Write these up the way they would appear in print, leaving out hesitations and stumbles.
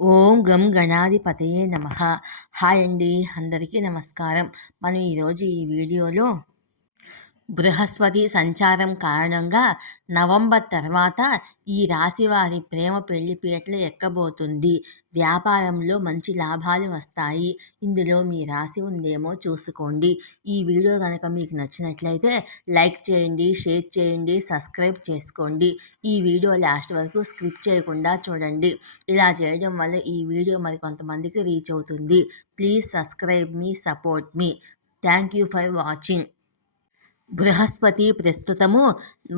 ఓం గం గణాధిపతయే నమః. హాయ్ అండి, అందరికీ నమస్కారం. మనం ఈరోజు ఈ వీడియోలో బృహస్పతి సంచారం కారణంగా నవంబర్ తర్వాత ఈ రాశి వారి ప్రేమ పెళ్లిపీటలు ఎక్కబోతుంది. వ్యాపారంలో మంచి లాభాలు వస్తాయి. ఇందులో మీ రాశి ఉందేమో చూసుకోండి. ఈ వీడియో కనుక మీకు నచ్చినట్లయితే లైక్ చేయండి, షేర్ చేయండి, సబ్స్క్రైబ్ చేసుకోండి. ఈ వీడియో లాస్ట్ వరకు స్కిప్ చేయకుండా చూడండి. ఇలా చేయడం వల్ల ఈ వీడియో మరి కొంతమందికి రీచ్ అవుతుంది. Please subscribe me, support me. Thank you for watching. Brihaspati ప్రస్తుతము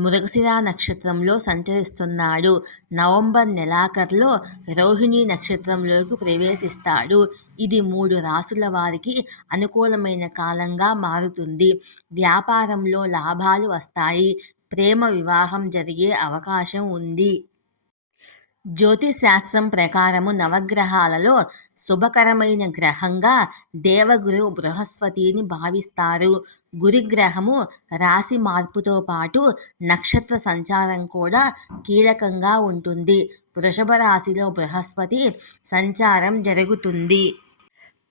మృగశిర నక్షత్రంలో సంచరిస్తున్నాడు. నవంబర్ నెలాఖరులో రోహిణి నక్షత్రంలోకి ప్రవేశిస్తాడు. ఇది 3 రాసుల వారికి అనుకూలమైన కాలంగా మారుతుంది. వ్యాపారంలో లాభాలు వస్తాయి. ప్రేమ వివాహం జరిగే అవకాశం ఉంది. జ్యోతిశాస్త్రం ప్రకారము నవగ్రహాలలో శుభకరమైన గ్రహంగా దేవగురు బృహస్పతిని భావిస్తారు. గురుగ్రహము రాశి మార్పుతో పాటు నక్షత్ర సంచారం కూడా కీలకంగా ఉంటుంది. వృషభ రాశిలో బృహస్పతి సంచారం జరుగుతుంది.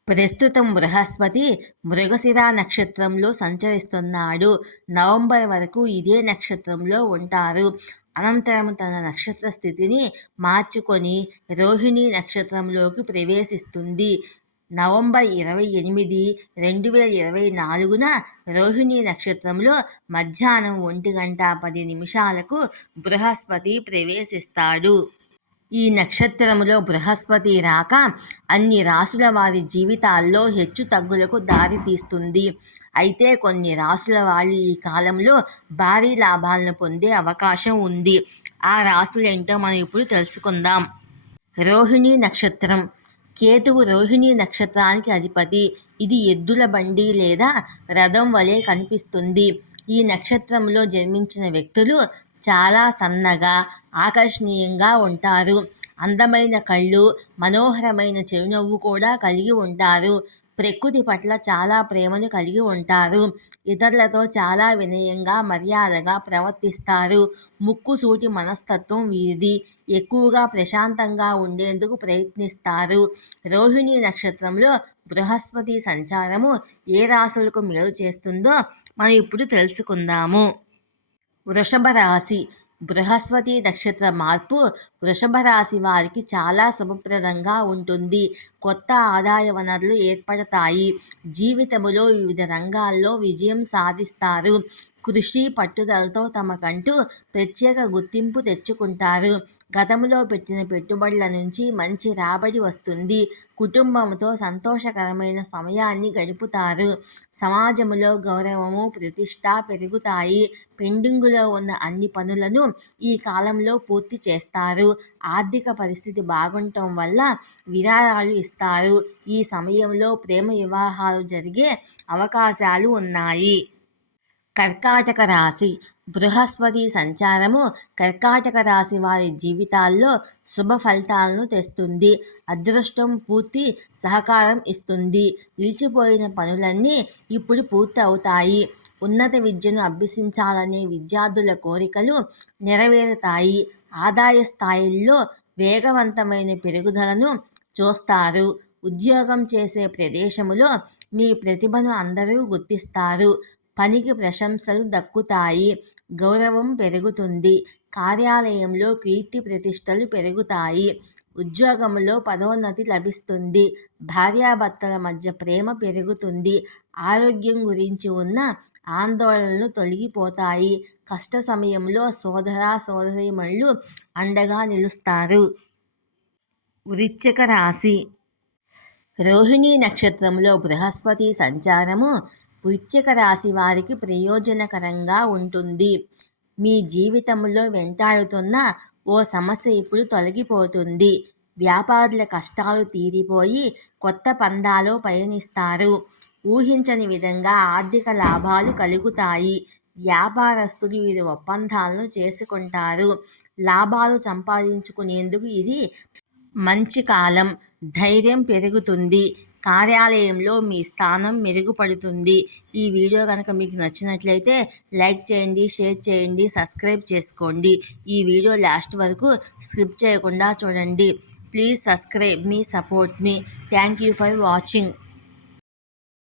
ప్రస్తుతం బృహస్పతి మృగశిర నక్షత్రంలో సంచరిస్తున్నాడు. నవంబర్ వరకు ఇదే నక్షత్రంలో ఉంటారు. అనంతరం తన నక్షత్ర స్థితిని మార్చుకొని రోహిణి నక్షత్రంలోకి ప్రవేశిస్తుంది. నవంబర్ 28, 2024న రోహిణి నక్షత్రంలో మధ్యాహ్నం 1:10 బృహస్పతి ప్రవేశిస్తాడు. ఈ నక్షత్రంలో బృహస్పతి రాక అన్ని రాసుల వారి జీవితాల్లో హెచ్చు తగ్గులకు దారితీస్తుంది. అయితే కొన్ని రాసుల వాళ్ళు ఈ కాలంలో భారీ లాభాలను పొందే అవకాశం ఉంది. ఆ రాసులేంటో మనం ఇప్పుడు తెలుసుకుందాం. రోహిణి నక్షత్రం. కేతువు రోహిణి నక్షత్రానికి అధిపతి. ఇది ఎద్దుల బండి లేదా రథం వలె కనిపిస్తుంది. ఈ నక్షత్రంలో జన్మించిన వ్యక్తులు చాలా సన్నగా, ఆకర్షణీయంగా ఉంటారు. అందమైన కళ్ళు, మనోహరమైన చిరునవ్వు కూడా కలిగి ఉంటారు. ప్రకృతి పట్ల చాలా ప్రేమను కలిగి ఉంటారు. ఇతరులతో చాలా వినయంగా, మర్యాదగా ప్రవర్తిస్తారు. ముక్కుసూటి మనస్తత్వం వీరిది. ఎక్కువగా ప్రశాంతంగా ఉండేందుకు ప్రయత్నిస్తారు. రోహిణి నక్షత్రంలో బృహస్పతి సంచారము ఏ రాశులకు మేలు చేస్తుందో మనం ఇప్పుడు తెలుసుకుందాము. వృషభ రాశి. బృహస్పతి నక్షత్ర మార్పు వృషభ రాశి వారికి చాలా శుభప్రదంగా ఉంటుంది. కొత్త ఆదాయ వనరులు ఏర్పడతాయి. జీవితంలో వివిధ రంగాల్లో విజయం సాధిస్తారు. కృషి, పట్టుదలతో తమకంటూ ప్రత్యేక గుర్తింపు తెచ్చుకుంటారు. గతంలో పెట్టిన పెట్టుబడుల నుంచి మంచి రాబడి వస్తుంది. కుటుంబంతో సంతోషకరమైన సమయాన్ని గడుపుతారు. సమాజంలో గౌరవము, ప్రతిష్ట పెరుగుతాయి. పెండింగులో ఉన్న అన్ని పనులను ఈ కాలంలో పూర్తి చేస్తారు. ఆర్థిక పరిస్థితి బాగుండటం వల్ల విరాళాలు ఇస్తారు. ఈ సమయంలో ప్రేమ వివాహాలు జరిగే అవకాశాలు ఉన్నాయి. కర్కాటక రాశి. బృహస్పతి సంచారము కర్కాటక రాశి వారి జీవితాల్లో శుభ ఫలితాలను తెస్తుంది. అదృష్టం పూర్తి సహకారం ఇస్తుంది. నిలిచిపోయిన పనులన్నీ ఇప్పుడు పూర్తి అవుతాయి. ఉన్నత విద్యను అభ్యసించాలనే విద్యార్థుల కోరికలు నెరవేరుతాయి. ఆదాయ స్థాయిల్లో వేగవంతమైన పెరుగుదలను చూస్తారు. ఉద్యోగం చేసే ప్రదేశంలో మీ ప్రతిభను అందరూ గుర్తిస్తారు. పనికి ప్రశంసలు దక్కుతాయి. గౌరవం పెరుగుతుంది. కార్యాలయంలో కీర్తి ప్రతిష్టలు పెరుగుతాయి. ఉద్యోగంలో పదోన్నతి లభిస్తుంది. భార్యాభర్తల మధ్య ప్రేమ పెరుగుతుంది. ఆరోగ్యం గురించి ఉన్న ఆందోళనలు తొలగిపోతాయి. కష్ట సమయంలో సోదర సోదరీమణులు అండగా నిలుస్తారు. వృశ్చిక రాశి. రోహిణి నక్షత్రంలో బృహస్పతి సంచారము వృశ్చిక రాశి వారికి ప్రయోజనకరంగా ఉంటుంది. మీ జీవితంలో వెంటాడుతున్న ఓ సమస్య ఇప్పుడు తొలగిపోతుంది. వ్యాపారుల కష్టాలు తీరిపోయి కొత్త పందాలో పయనిస్తారు. ఊహించని విధంగా ఆర్థిక లాభాలు కలుగుతాయి. వ్యాపారస్తులు వివిధ ఒప్పందాలను చేసుకుంటారు. లాభాలు సంపాదించుకునేందుకు ఇది మంచి కాలం. ధైర్యం పెరుగుతుంది. కార్యాలయంలో మీ స్థానం మెరుగుపడుతుంది. ఈ వీడియో కనుక మీకు నచ్చినట్లయితే లైక్ చేయండి, షేర్ చేయండి, సబ్స్క్రైబ్ చేసుకోండి. ఈ వీడియో లాస్ట్ వరకు స్కిప్ చేయకుండా చూడండి. Please subscribe me, support me. Thank you for watching.